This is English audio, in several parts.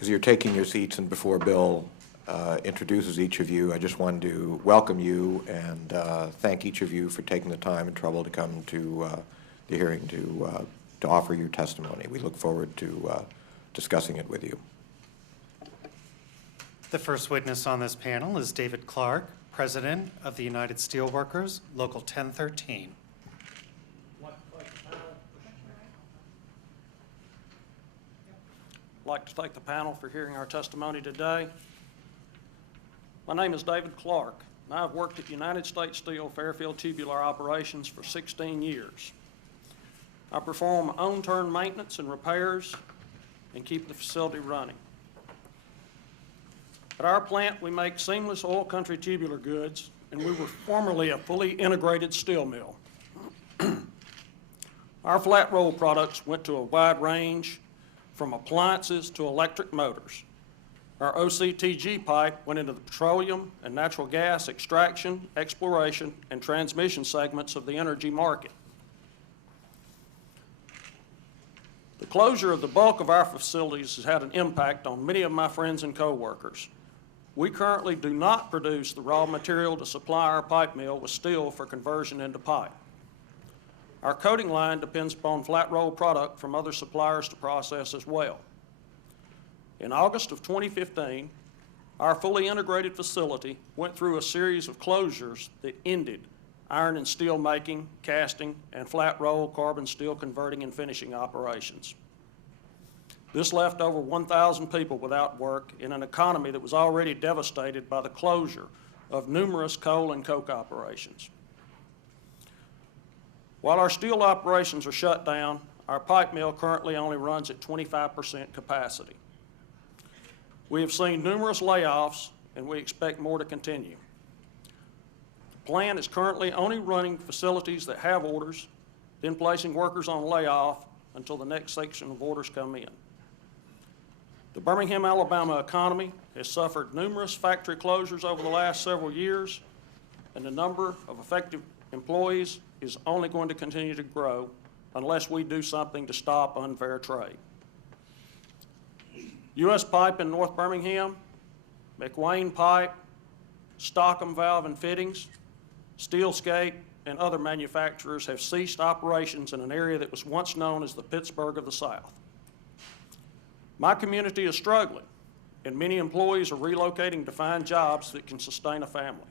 As you're taking your seats and before Bill introduces each of you, I just wanted to welcome you and thank each of you for taking the time and trouble to come to the hearing to offer your testimony. We look forward to discussing it with you. The first witness on this panel is David Clarke, President of the United Steelworkers, Local 1013. I'd like to thank the panel for hearing our testimony today. My name is David Clarke, and I've worked at United States Steel Fairfield Tubular Operations for 16 years. I perform on-turn maintenance and repairs and keep the facility running. At our plant, we make seamless oil country tubular goods, and we were formerly a fully integrated steel mill. Our flat roll products went to a wide range from appliances to electric motors. Our OCTG pipe went into the petroleum and natural gas extraction, exploration, and transmission segments of the energy market. The closure of the bulk of our facilities has had an impact on many of my friends and coworkers. We currently do not produce the raw material to supply our pipe mill with steel for conversion into pipe. Our coating line depends upon flat roll product from other suppliers to process as well. In August of 2015, our fully integrated facility went through a series of closures that ended iron and steel making, casting, and flat roll carbon steel converting and finishing operations. This left over 1,000 people without work in an economy that was already devastated by the closure of numerous coal and coke operations. While our steel operations are shut down, our pipe mill currently only runs at 25% capacity. We have seen numerous layoffs, and we expect more to continue. The plant is currently only running facilities that have orders, then placing workers on layoff until the next section of orders come in. The Birmingham, Alabama economy has suffered numerous factory closures over the last several years, and the number of effective employees is only going to continue to grow unless we do something to stop unfair trade. U.S. Pipe in North Birmingham, McWayne Pipe, Stockham Valve and Fittings, Steelscape, and other manufacturers have ceased operations in an area that was once known as the Pittsburgh of the South. My community is struggling, and many employees are relocating to find jobs that can sustain a family.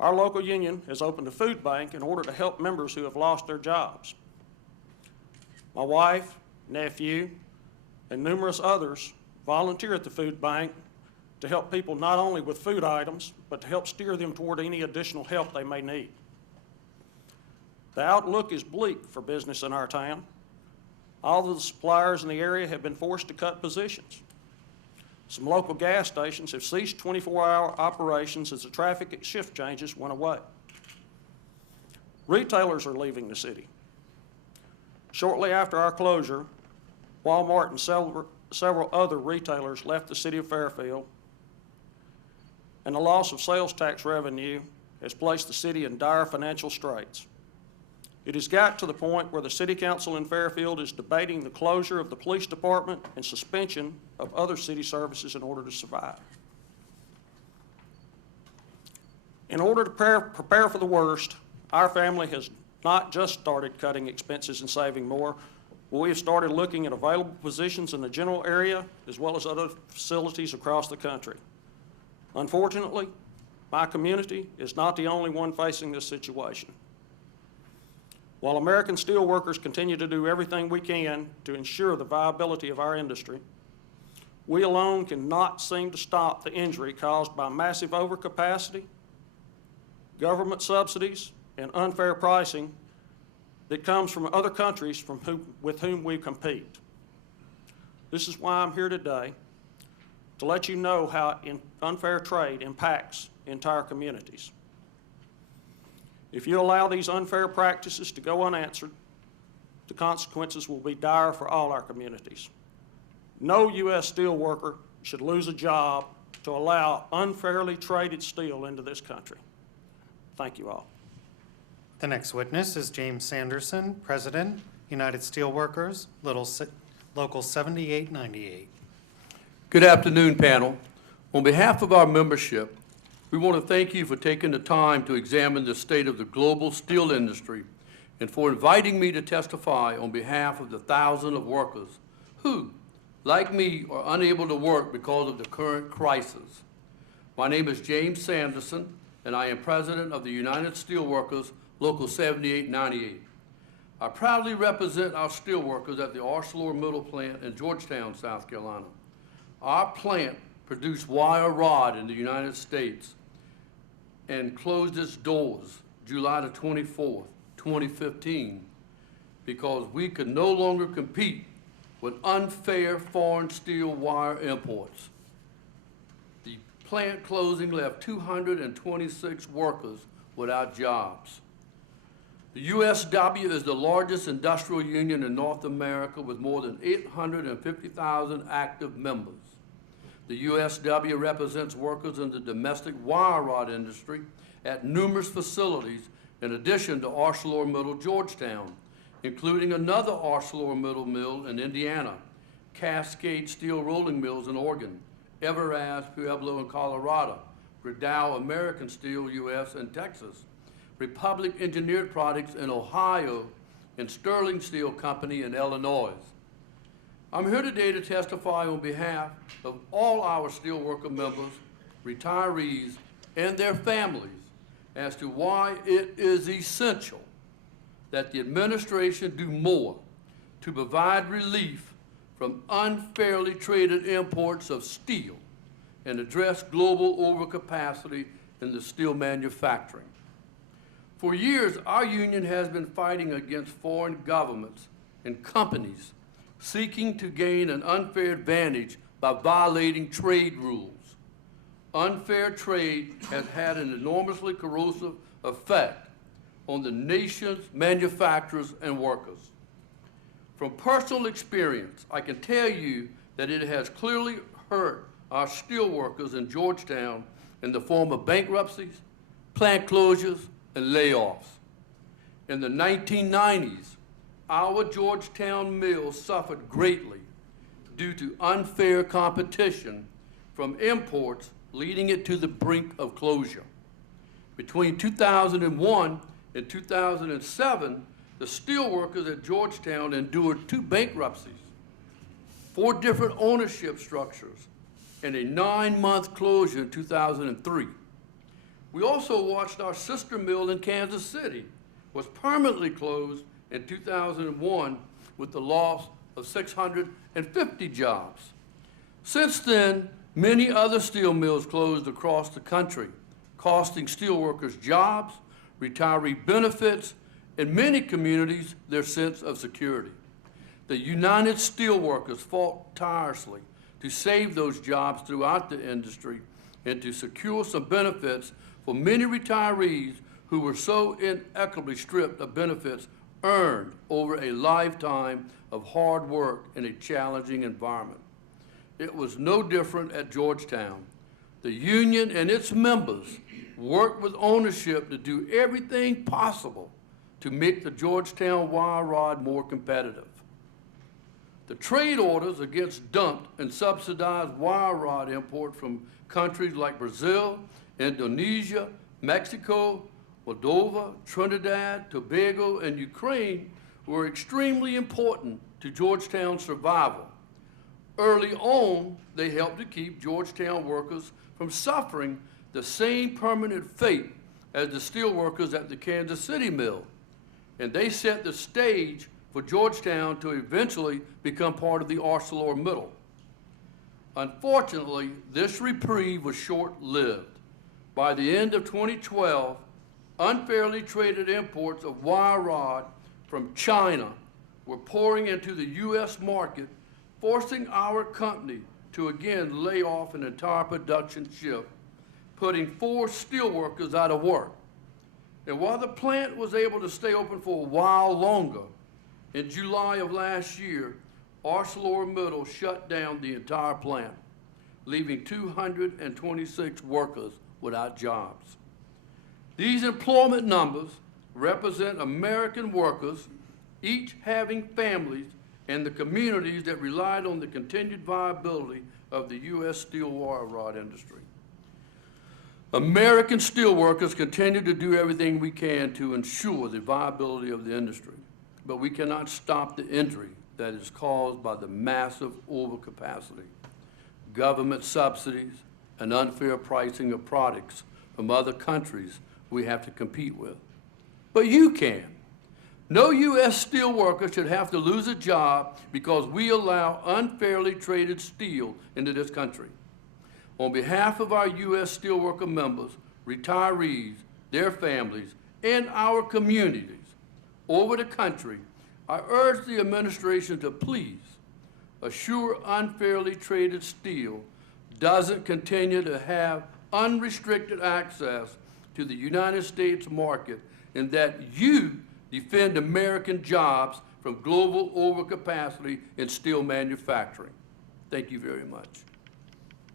Our local union has opened a food bank in order to help members who have lost their jobs. My wife, nephew, and numerous others volunteer at the food bank to help people not only with food items, but to help steer them toward any additional help they may need. The outlook is bleak for business in our town. All of the suppliers in the area have been forced to cut positions. Some local gas stations have ceased 24-hour operations as the traffic at shift changes went away. Retailers are leaving the city. Shortly after our closure, Walmart and several other retailers left the city of Fairfield, and the loss of sales tax revenue has placed the city in dire financial straits. It has got to the point where the City Council in Fairfield is debating the closure of the police department and suspension of other city services in order to survive. In order to prepare for the worst, our family has not just started cutting expenses and saving more, but we have started looking at available positions in the general area as well as other facilities across the country. Unfortunately, my community is not the only one facing this situation. While American steelworkers continue to do everything we can to ensure the viability of our industry, we alone cannot seem to stop the injury caused by massive overcapacity, government subsidies, and unfair pricing that comes from other countries with whom we compete. This is why I'm here today, to let you know how unfair trade impacts entire communities. If you allow these unfair practices to go unanswered, the consequences will be dire for all our communities. No U.S. steel worker should lose a job to allow unfairly traded steel into this country. Thank you all. The next witness is James Sanderson, President, United Steelworkers, Local 7898. Good afternoon, panel. On behalf of our membership, we want to thank you for taking the time to examine the state of the global steel industry and for inviting me to testify on behalf of the thousands of workers who, like me, are unable to work because of the current crisis. My name is James Sanderson, and I am president of the United Steelworkers, Local 7898. I proudly represent our steelworkers at the ArcelorMittal plant in Georgetown, South Carolina. Our plant produced wire rod in the United States and closed its doors July the 24th, 2015, because we could no longer compete with unfair foreign steel wire imports. The plant closing left 226 workers without jobs. The USW is the largest industrial union in North America with more than 850,000 active members. The USW represents workers in the domestic wire rod industry at numerous facilities in addition to ArcelorMittal Georgetown, including another ArcelorMittal mill in Indiana, Cascade Steel Rolling Mills in Oregon, Everaz Pueblo in Colorado, Gerdau American Steel US in Texas, Republic Engineered Products in Ohio, and Sterling Steel Company in Illinois. I'm here today to testify on behalf of all our steelworker members, retirees, and their families as to why it is essential that the administration do more to provide relief from unfairly traded imports of steel and address global overcapacity in the steel manufacturing. For years, our union has been fighting against foreign governments and companies seeking to gain an unfair advantage by violating trade rules. Unfair trade has had an enormously corrosive effect on the nation's manufacturers and workers. From personal experience, I can tell you that it has clearly hurt our steelworkers in Georgetown in the form of bankruptcies, plant closures, and layoffs. In the 1990s, our Georgetown mill suffered greatly due to unfair competition from imports, leading it to the brink of closure. Between 2001 and 2007, the steelworkers at Georgetown endured 2 bankruptcies, 4 different ownership structures, and a 9-month closure in 2003. We also watched our sister mill in Kansas City was permanently closed in 2001 with the loss of 650 jobs. Since then, many other steel mills closed across the country, costing steelworkers jobs, retiree benefits, and many communities their sense of security. The United Steelworkers fought tirelessly to save those jobs throughout the industry and to secure some benefits for many retirees who were so inequitably stripped of benefits earned over a lifetime of hard work in a challenging environment. It was no different at Georgetown. The union and its members worked with ownership to do everything possible to make the Georgetown wire rod more competitive. The trade orders against dumped and subsidized wire rod import from countries like Brazil, Indonesia, Mexico, Moldova, Trinidad, Tobago, and Ukraine were extremely important to Georgetown's survival. Early on, they helped to keep Georgetown workers from suffering the same permanent fate as the steelworkers at the Kansas City mill, and they set the stage for Georgetown to eventually become part of the ArcelorMittal. Unfortunately, this reprieve was short-lived. By the end of 2012, unfairly traded imports of wire rod from China were pouring into the U.S. market, forcing our company to again lay off an entire production shift, putting 4 steelworkers out of work. And while the plant was able to stay open for a while longer, in July of last year, ArcelorMittal shut down the entire plant, leaving 226 workers without jobs. These employment numbers represent American workers, each having families and the communities that relied on the continued viability of the U.S. steel wire rod industry. American steelworkers continue to do everything we can to ensure the viability of the industry, but we cannot stop the injury that is caused by the massive overcapacity, government subsidies, and unfair pricing of products from other countries we have to compete with. But you can. No U.S. steelworker should have to lose a job because we allow unfairly traded steel into this country. On behalf of our U.S. steelworker members, retirees, their families, and our communities over the country, I urge the administration to please assure unfairly traded steel doesn't continue to have unrestricted access to the United States market, and that you defend American jobs from global overcapacity in steel manufacturing. Thank you very much.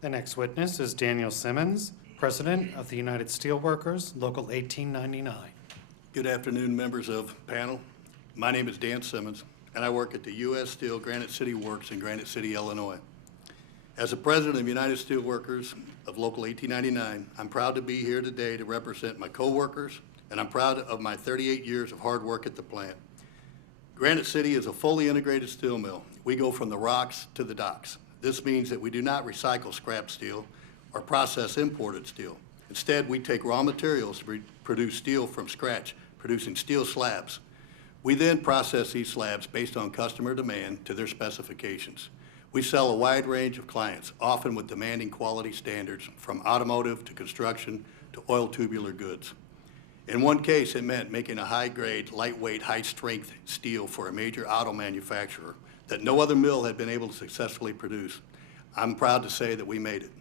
The next witness is Daniel Simmons, President of the United Steelworkers, Local 1899. Good afternoon, members of panel. My name is Dan Simmons, and I work at the U.S. Steel Granite City Works in Granite City, Illinois. As the president of United Steelworkers of Local 1899, I'm proud to be here today to represent my coworkers, and I'm proud of my 38 years of hard work at the plant. Granite City is a fully integrated steel mill. We go from the rocks to the docks. This means that we do not recycle scrap steel or process imported steel. Instead, we take raw materials to produce steel from scratch, producing steel slabs. We then process these slabs based on customer demand to their specifications. We sell a wide range of clients, often with demanding quality standards, from automotive to construction to oil tubular goods. In one case, it meant making a high-grade, lightweight, high-strength steel for a major auto manufacturer that no other mill had been able to successfully produce. I'm proud to say that we made it.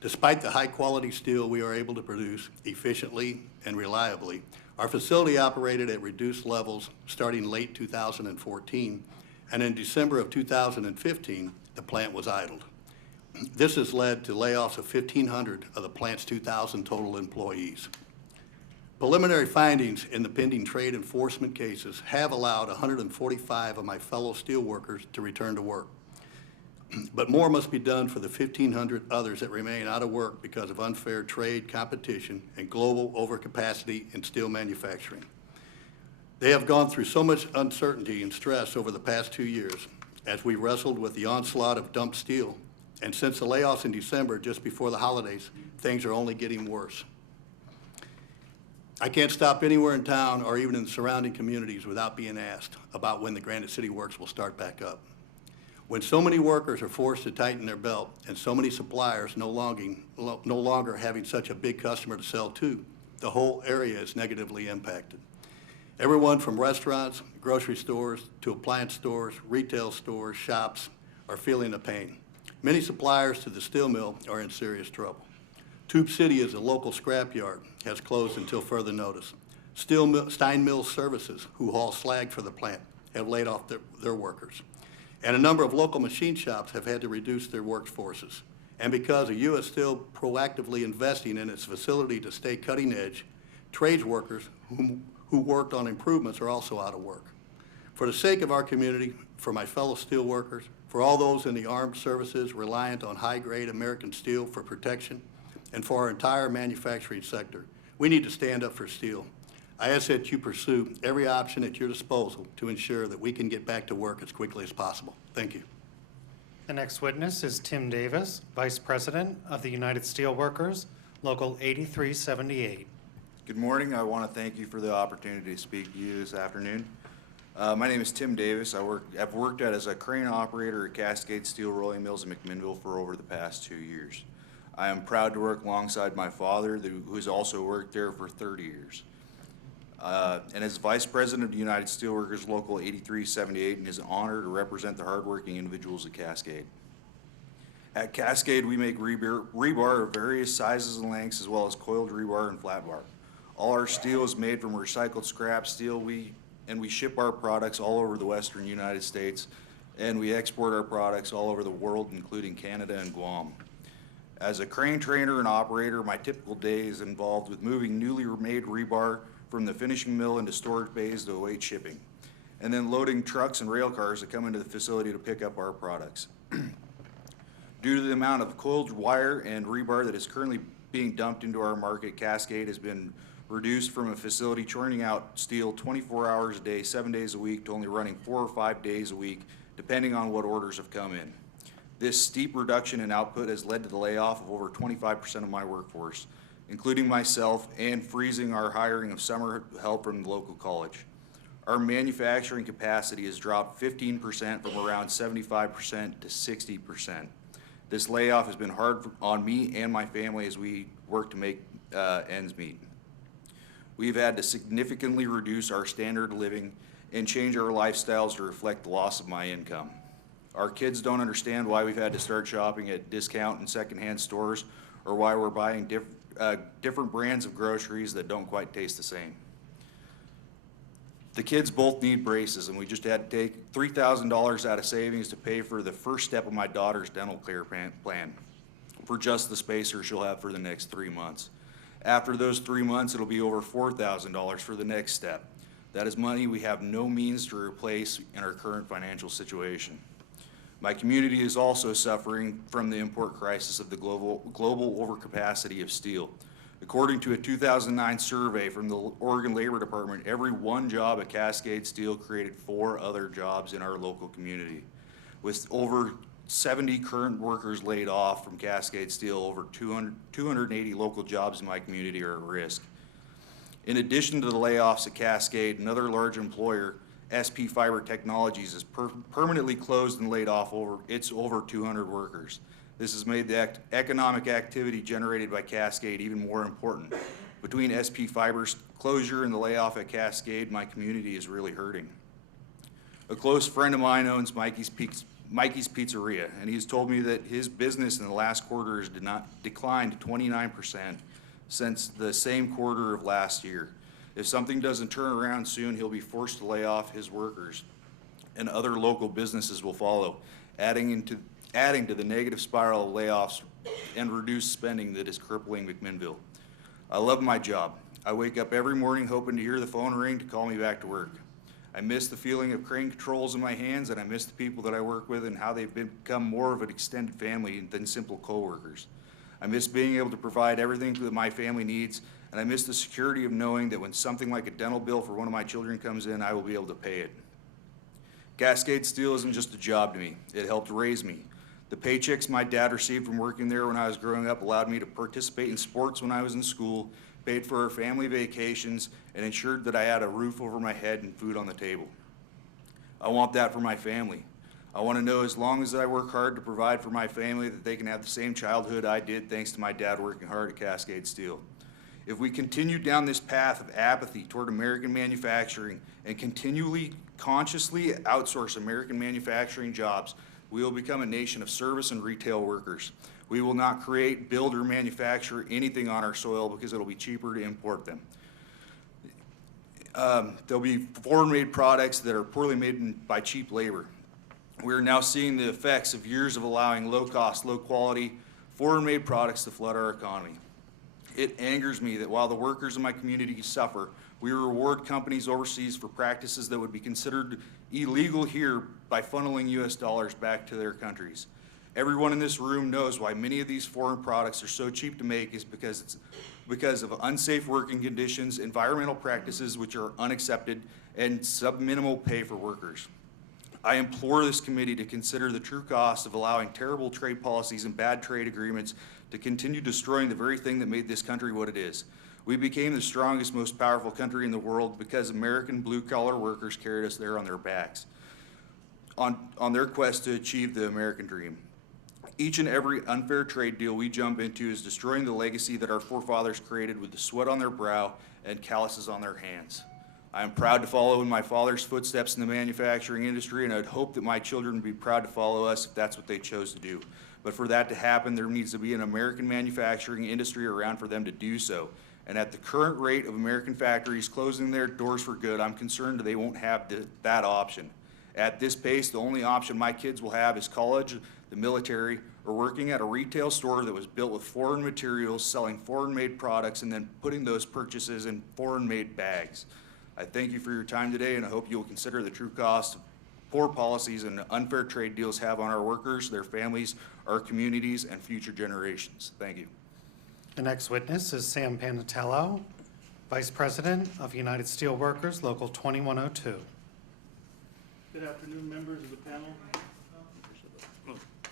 Despite the high-quality steel we are able to produce efficiently and reliably, our facility operated at reduced levels starting late 2014, and in December of 2015, the plant was idled. This has led to layoffs of 1,500 of the plant's 2,000 total employees. Preliminary findings in the pending trade enforcement cases have allowed 145 of my fellow steelworkers to return to work. But more must be done for the 1,500 others that remain out of work because of unfair trade competition and global overcapacity in steel manufacturing. They have gone through so much uncertainty and stress over the past 2 years as we wrestled with the onslaught of dumped steel. And since the layoffs in December, just before the holidays, things are only getting worse. I can't stop anywhere in town or even in the surrounding communities without being asked about when the Granite City Works will start back up. When so many workers are forced to tighten their belt and so many suppliers no longer having such a big customer to sell to, the whole area is negatively impacted. Everyone from restaurants, grocery stores, to appliance stores, retail stores, shops are feeling the pain. Many suppliers to the steel mill are in serious trouble. Tube City is a local scrapyard, has closed until further notice. Stein Mill Services, who haul slag for the plant, have laid off their workers. And a number of local machine shops have had to reduce their workforces. And because of U.S. Steel proactively investing in its facility to stay cutting edge, trades workers who worked on improvements are also out of work. For the sake of our community, for my fellow steel workers, for all those in the armed services reliant on high-grade American steel for protection, and for our entire manufacturing sector, we need to stand up for steel. I ask that you pursue every option at your disposal to ensure that we can get back to work as quickly as possible. Thank you. The next witness is Tim Davis, Vice President of the United Steelworkers, Local 8378. Good morning. I want to thank you for the opportunity to speak to you this afternoon. My name is Tim Davis. I've worked as a crane operator at Cascade Steel Rolling Mills in McMinnville for over the past 2 years. I am proud to work alongside my father, who has also worked there for 30 years. And as Vice President of the United Steelworkers Local 8378, it is an honor to represent the hardworking individuals at Cascade. At Cascade, we make rebar of various sizes and lengths, as well as coiled rebar and flat bar. All our steel is made from recycled scrap steel. We ship our products all over the western United States, and we export our products all over the world, including Canada and Guam. As a crane trainer and operator, my typical day is involved with moving newly made rebar from the finishing mill into storage bays to await shipping. and then loading trucks and rail cars that come into the facility to pick up our products. Due to the amount of coiled wire and rebar that is currently being dumped into our market, Cascade has been reduced from a facility churning out steel 24 hours a day, 7 days a week, to only running 4 or 5 days a week, depending on what orders have come in. This steep reduction in output has led to the layoff of over 25% of my workforce, including myself, and freezing our hiring of summer help from the local college. Our manufacturing capacity has dropped 15% from around 75% to 60%. This layoff has been hard on me and my family as we work to make ends meet. We've had to significantly reduce our standard of living and change our lifestyles to reflect the loss of my income. Our kids don't understand why we've had to start shopping at discount and secondhand stores, or why we're buying different brands of groceries that don't quite taste the same. The kids both need braces, and we just had to take $3,000 out of savings to pay for the first step of my daughter's dental care plan for just the spacer she'll have for the next 3 months. After those 3 months, it'll be over $4,000 for the next step. That is money we have no means to replace in our current financial situation. My community is also suffering from the import crisis of the global overcapacity of steel. According to a 2009 survey from the Oregon Labor Department, every one job at Cascade Steel created 4 other jobs in our local community. With over 70 current workers laid off from Cascade Steel, over 280 local jobs in my community are at risk. In addition to the layoffs at Cascade, another large employer, SP Fiber Technologies, is permanently closed and laid off over 200 workers. This has made the economic activity generated by Cascade even more important. Between SP Fiber's closure and the layoff at Cascade, my community is really hurting. A close friend of mine owns Mikey's Pizzeria, and he's told me that his business in the last quarter has declined 29% since the same quarter of last year. If something doesn't turn around soon, he'll be forced to lay off his workers, and other local businesses will follow, adding to the negative spiral of layoffs and reduced spending that is crippling McMinnville. I love my job. I wake up every morning hoping to hear the phone ring to call me back to work. I miss the feeling of crane controls in my hands, and I miss the people that I work with and how they've become more of an extended family than simple coworkers. I miss being able to provide everything that my family needs, and I miss the security of knowing that when something like a dental bill for one of my children comes in, I will be able to pay it. Cascade Steel isn't just a job to me. It helped raise me. The paychecks my dad received from working there when I was growing up allowed me to participate in sports when I was in school, paid for our family vacations, and ensured that I had a roof over my head and food on the table. I want that for my family. I want to know as long as I work hard to provide for my family that they can have the same childhood I did thanks to my dad working hard at Cascade Steel. If we continue down this path of apathy toward American manufacturing and continually, consciously outsource American manufacturing jobs, we will become a nation of service and retail workers. We will not create, build, or manufacture anything on our soil because it'll be cheaper to import them. There'll be foreign-made products that are poorly made by cheap labor. We are now seeing the effects of years of allowing low-cost, low-quality, foreign-made products to flood our economy. It angers me that while the workers in my community suffer, we reward companies overseas for practices that would be considered illegal here by funneling US dollars back to their countries. Everyone in this room knows why many of these foreign products are so cheap to make is because of unsafe working conditions, environmental practices which are unaccepted, and sub-minimal pay for workers. I implore this committee to consider the true cost of allowing terrible trade policies and bad trade agreements to continue destroying the very thing that made this country what it is. We became the strongest, most powerful country in the world because American blue-collar workers carried us there on their backs, on their quest to achieve the American dream. Each and every unfair trade deal we jump into is destroying the legacy that our forefathers created with the sweat on their brow and calluses on their hands. I am proud to follow in my father's footsteps in the manufacturing industry, and I'd hope that my children would be proud to follow us if that's what they chose to do. But for that to happen, there needs to be an American manufacturing industry around for them to do so. And at the current rate of American factories closing their doors for good, I'm concerned that they won't have that option. At this pace, the only option my kids will have is college, the military, or working at a retail store that was built with foreign materials, selling foreign-made products, and then putting those purchases in foreign-made bags. I thank you for your time today, and I hope you will consider the true cost poor policies and unfair trade deals have on our workers, their families, our communities, and future generations. Thank you. The next witness is Sam Pantello, Vice President of United Steelworkers, Local 2102. Good afternoon, members of the panel.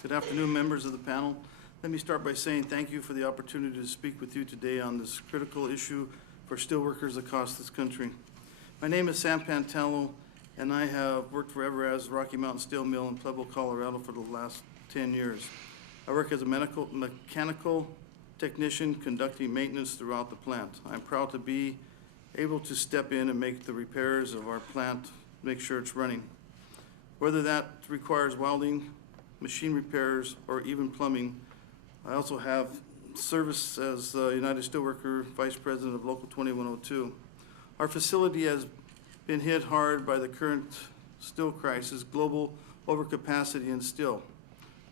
Good afternoon, members of the panel. Let me start by saying thank you for the opportunity to speak with you today on this critical issue for steelworkers across this country. My name is Sam Pantello, and I have worked for Everaz Rocky Mountain Steel Mill in Pueblo, Colorado for the last 10 years. I work as a mechanical technician conducting maintenance throughout the plant. I'm proud to be able to step in and make the repairs of our plant, make sure it's running. Whether that requires welding, machine repairs, or even plumbing, I also have service as United Steelworker Vice President of Local 2102. Our facility has been hit hard by the current steel crisis, global overcapacity in steel.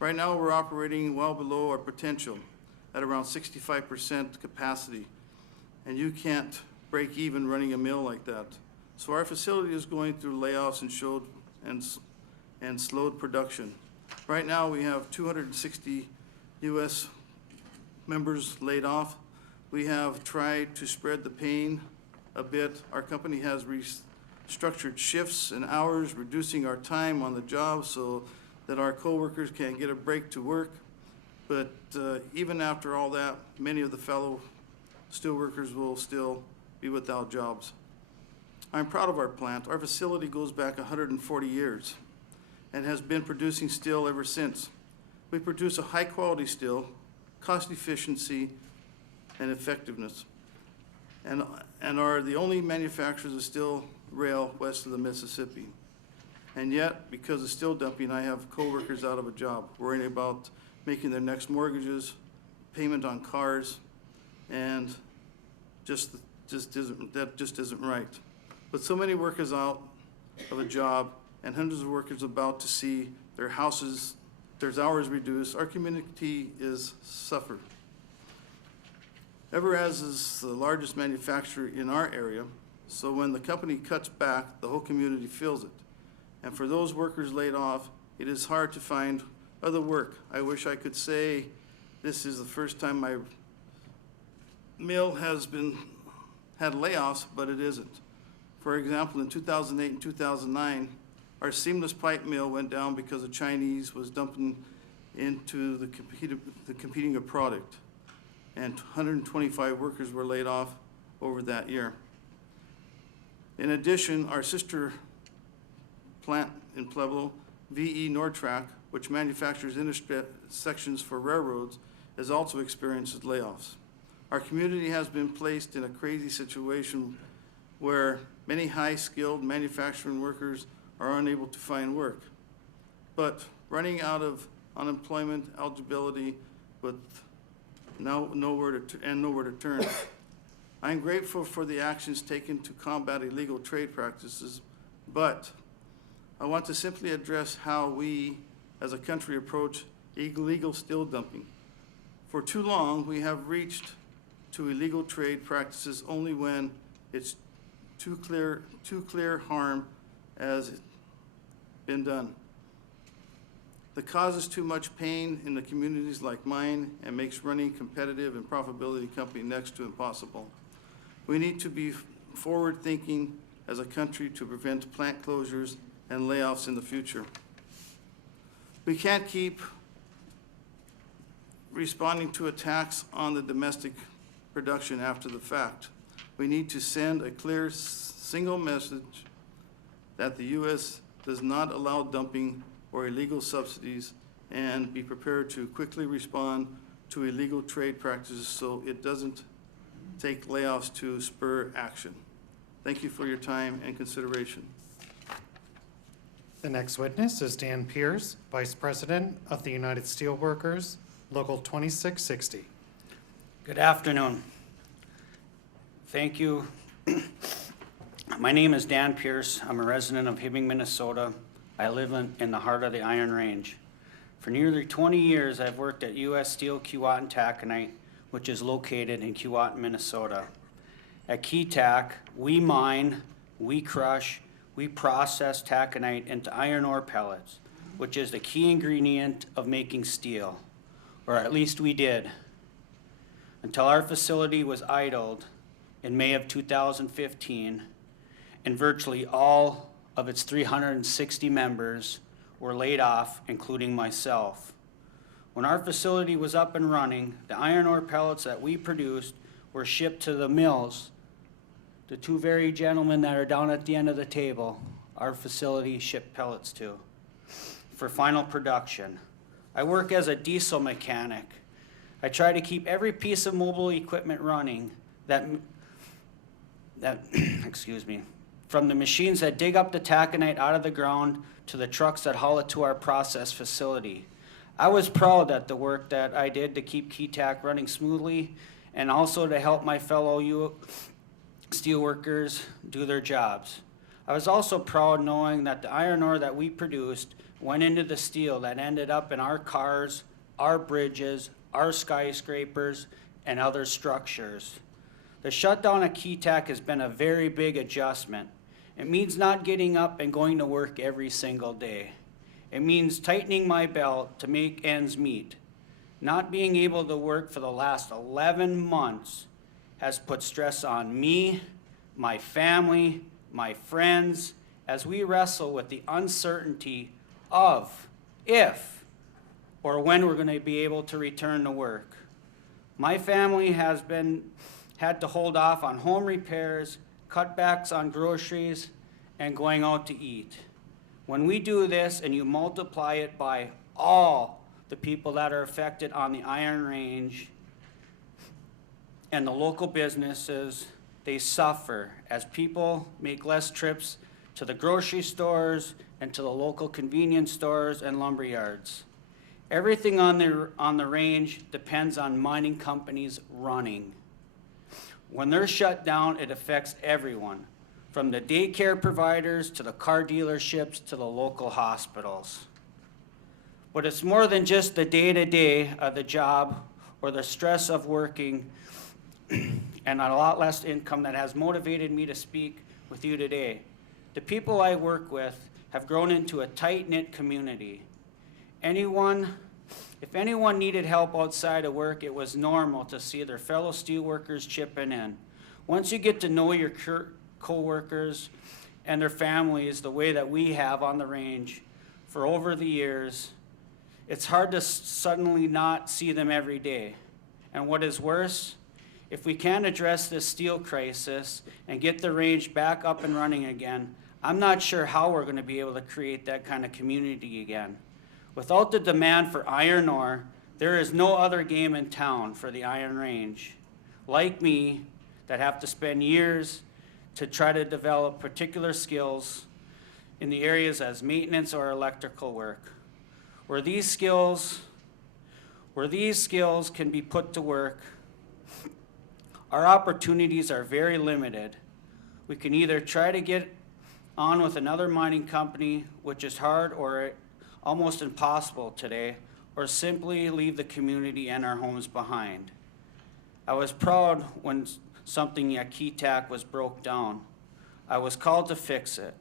Right now, we're operating well below our potential at around 65% capacity, and you can't break even running a mill like that. So our facility is going through layoffs and slowed production. Right now, we have 260 U.S. members laid off. We have tried to spread the pain a bit. Our company has restructured shifts and hours, reducing our time on the job so that our coworkers can get a break to work. But even after all that, many of the fellow steelworkers will still be without jobs. I'm proud of our plant. Our facility goes back 140 years and has been producing steel ever since. We produce a high-quality steel, cost efficiency, and effectiveness, and are the only manufacturers of steel rail west of the Mississippi. And yet, because of steel dumping, I have coworkers out of a job, worrying about making their next mortgages, payment on cars, and that just isn't right. With so many workers out of a job and hundreds of workers about to see their houses, their hours reduced, our community is suffered. Everaz is the largest manufacturer in our area, so when the company cuts back, the whole community feels it. And for those workers laid off, it is hard to find other work. I wish I could say this is the first time my mill has had layoffs, but it isn't. For example, in 2008 and 2009, our seamless pipe mill went down because the Chinese was dumping into the competing product, and 125 workers were laid off over that year. In addition, our sister plant in Pueblo, VE Nordtrack, which manufactures intersections for railroads, has also experienced layoffs. Our community has been placed in a crazy situation where many high-skilled manufacturing workers are unable to find work, but running out of unemployment eligibility with nowhere to turn. I'm grateful for the actions taken to combat illegal trade practices, but I want to simply address how we as a country approach illegal steel dumping. For too long, we have reached to illegal trade practices only when it's too clear harm has been done. That causes too much pain in the communities like mine and makes running competitive and profitability company next to impossible. We need to be forward-thinking as a country to prevent plant closures and layoffs in the future. We can't keep responding to attacks on the domestic production after the fact. We need to send a clear single message that the U.S. does not allow dumping or illegal subsidies, and be prepared to quickly respond to illegal trade practices so it doesn't take layoffs to spur action. Thank you for your time and consideration. The next witness is Dan Pierce, Vice President of the United Steelworkers, Local 2660. Good afternoon. Thank you. My name is Dan Pierce. I'm a resident of Hibbing, Minnesota. I live in the heart of the Iron Range. For nearly 20 years, I've worked at U.S. Steel Keewatin Taconite, which is located in Keewatin, Minnesota. At Keetac, we mine, we crush, we process taconite into iron ore pellets, which is the key ingredient of making steel, or at least we did, until our facility was idled in May of 2015, and virtually all of its 360 members were laid off, including myself. When our facility was up and running, the iron ore pellets that we produced were shipped to the mills. The two very gentlemen that are down at the end of the table, our facility shipped pellets to, for final production. I work as a diesel mechanic. I try to keep every piece of mobile equipment running that excuse me, from the machines that dig up the taconite out of the ground to the trucks that haul it to our process facility. I was proud at the work that I did to keep Keetac running smoothly and also to help my fellow steelworkers do their jobs. I was also proud knowing that the iron ore that we produced went into the steel that ended up in our cars, our bridges, our skyscrapers, and other structures. The shutdown of Keetac has been a very big adjustment. It means not getting up and going to work every single day. It means tightening my belt to make ends meet. Not being able to work for the last 11 months has put stress on me, my family, my friends, as we wrestle with the uncertainty of if or when we're going to be able to return to work. My family has had to hold off on home repairs, cutbacks on groceries, and going out to eat. When we do this and you multiply it by all the people that are affected on the Iron Range and the local businesses, they suffer as people make less trips to the grocery stores and to the local convenience stores and lumber yards. Everything on the range depends on mining companies running. When they're shut down, it affects everyone, from the daycare providers to the car dealerships to the local hospitals. But it's more than just the day-to-day of the job or the stress of working and a lot less income that has motivated me to speak with you today. The people I work with have grown into a tight-knit community. If anyone needed help outside of work, it was normal to see their fellow steelworkers chipping in. Once you get to know your co-workers and their families the way that we have on the range for over the years, it's hard to suddenly not see them every day. And what is worse, if we can't address this steel crisis and get the range back up and running again, I'm not sure how we're going to be able to create that kind of community again. Without the demand for iron ore, there is no other game in town for the Iron Range. Like me, that have to spend years to try to develop particular skills in the areas as maintenance or electrical work. Where these skills can be put to work, our opportunities are very limited. We can either try to get on with another mining company, which is hard or almost impossible today, or simply leave the community and our homes behind. I was proud when something at Keetac was broke down. I was called to fix it.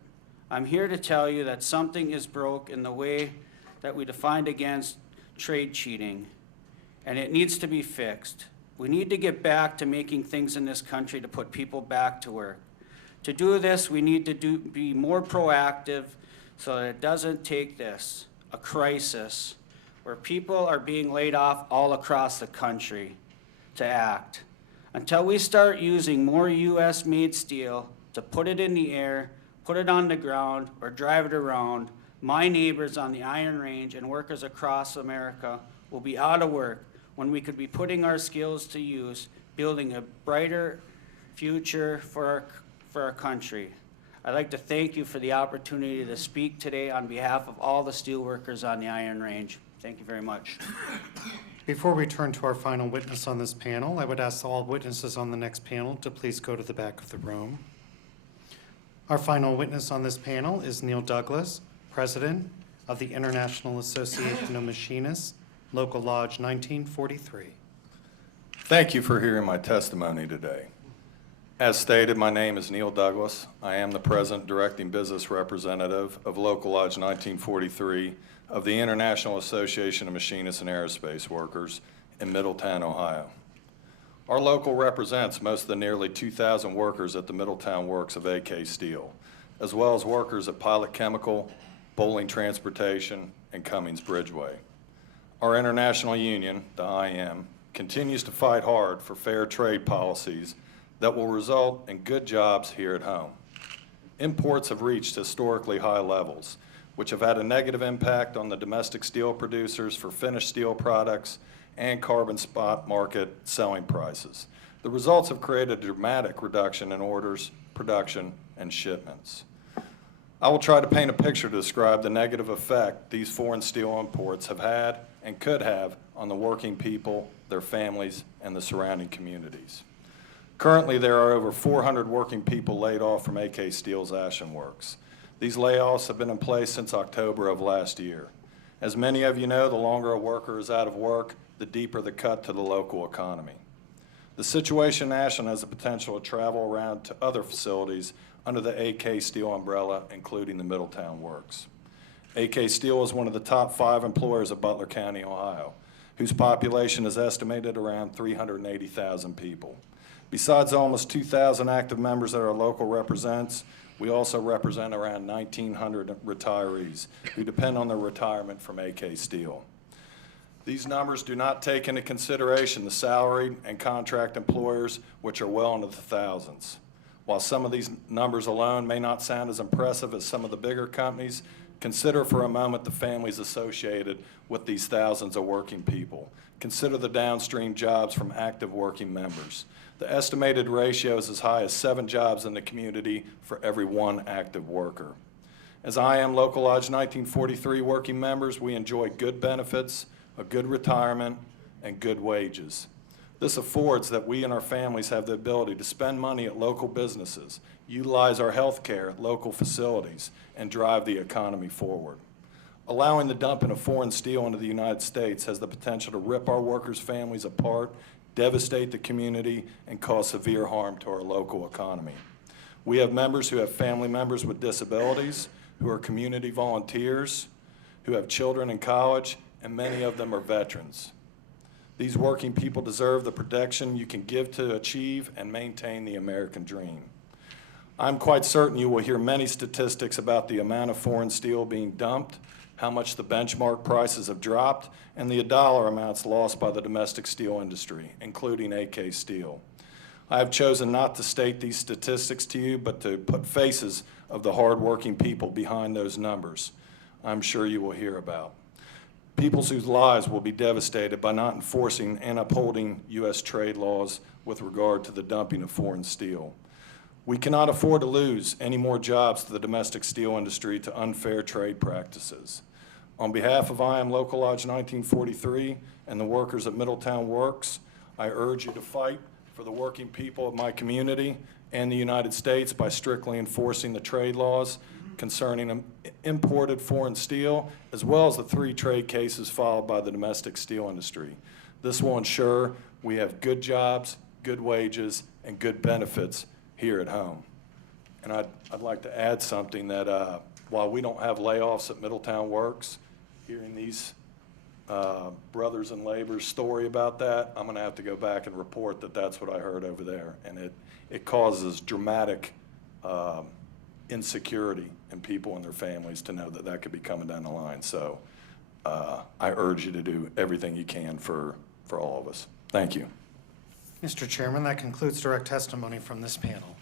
I'm here to tell you that something is broke in the way that we defined against trade cheating, and it needs to be fixed. We need to get back to making things in this country to put people back to work. To do this, we need to be more proactive so that it doesn't take this, a crisis, where people are being laid off all across the country, to act. Until we start using more U.S.-made steel to put it in the air, put it on the ground, or drive it around, my neighbors on the Iron Range and workers across America will be out of work when we could be putting our skills to use, building a brighter future for our country. I'd like to thank you for the opportunity to speak today on behalf of all the steelworkers on the Iron Range. Thank you very much. Before we turn to our final witness on this panel, I would ask all witnesses on the next panel to please go to the back of the room. Our final witness on this panel is Neil Douglas, President of the International Association of Machinists, Local Lodge 1943. Thank you for hearing my testimony today. As stated, my name is Neil Douglas. I am the President Directing Business Representative of Local Lodge 1943 of the International Association of Machinists and Aerospace Workers in Middletown, Ohio. Our local represents most of the nearly 2,000 workers at the Middletown Works of AK Steel, as well as workers at Pilot Chemical, Bowling Transportation, and Cummings Bridgeway. Our international union, the IM, continues to fight hard for fair trade policies that will result in good jobs here at home. Imports have reached historically high levels, which have had a negative impact on the domestic steel producers for finished steel products and carbon spot market selling prices. The results have created a dramatic reduction in orders, production, and shipments. I will try to paint a picture to describe the negative effect these foreign steel imports have had and could have on the working people, their families, and the surrounding communities. Currently, there are over 400 working people laid off from AK Steel's Ashen Works. These layoffs have been in place since October of last year. As many of you know, the longer a worker is out of work, the deeper the cut to the local economy. The situation in Ashland has the potential to travel around to other facilities under the AK Steel umbrella, including the Middletown Works. AK Steel is one of the top 5 employers of Butler County, Ohio, whose population is estimated around 380,000 people. Besides almost 2,000 active members that our local represents, we also represent around 1,900 retirees who depend on their retirement from AK Steel. These numbers do not take into consideration the salaried and contract employers, which are well into the thousands. While some of these numbers alone may not sound as impressive as some of the bigger companies, consider for a moment the families associated with these thousands of working people. Consider the downstream jobs from active working members. The estimated ratio is as high as 7 jobs in the community for every 1 active worker. As IM Local Lodge 1943 working members, we enjoy good benefits, a good retirement, and good wages. This affords that we and our families have the ability to spend money at local businesses, utilize our health care at local facilities, and drive the economy forward. Allowing the dumping of foreign steel into the United States has the potential to rip our workers' families apart, devastate the community, and cause severe harm to our local economy. We have members who have family members with disabilities, who are community volunteers, who have children in college, and many of them are veterans. These working people deserve the protection you can give to achieve and maintain the American dream. I'm quite certain you will hear many statistics about the amount of foreign steel being dumped, how much the benchmark prices have dropped, and the dollar amounts lost by the domestic steel industry, including AK Steel. I have chosen not to state these statistics to you, but to put faces of the hard-working people behind those numbers I'm sure you will hear about. Peoples whose lives will be devastated by not enforcing and upholding U.S. trade laws with regard to the dumping of foreign steel. We cannot afford to lose any more jobs to the domestic steel industry to unfair trade practices. On behalf of IM Local Lodge 1943 and the workers at Middletown Works, I urge you to fight for the working people of my community and the United States by strictly enforcing the trade laws concerning imported foreign steel, as well as the 3 trade cases filed by the domestic steel industry. This will ensure we have good jobs, good wages, and good benefits here at home. And I'd like to add something that while we don't have layoffs at Middletown Works, hearing these brothers and laborers story about that, I'm gonna have to go back and report that that's what I heard over there. And it causes dramatic insecurity in people and their families to know that that could be coming down the line. So I urge you to do everything you can for all of us. Thank you. Mr. Chairman, that concludes direct testimony from this panel.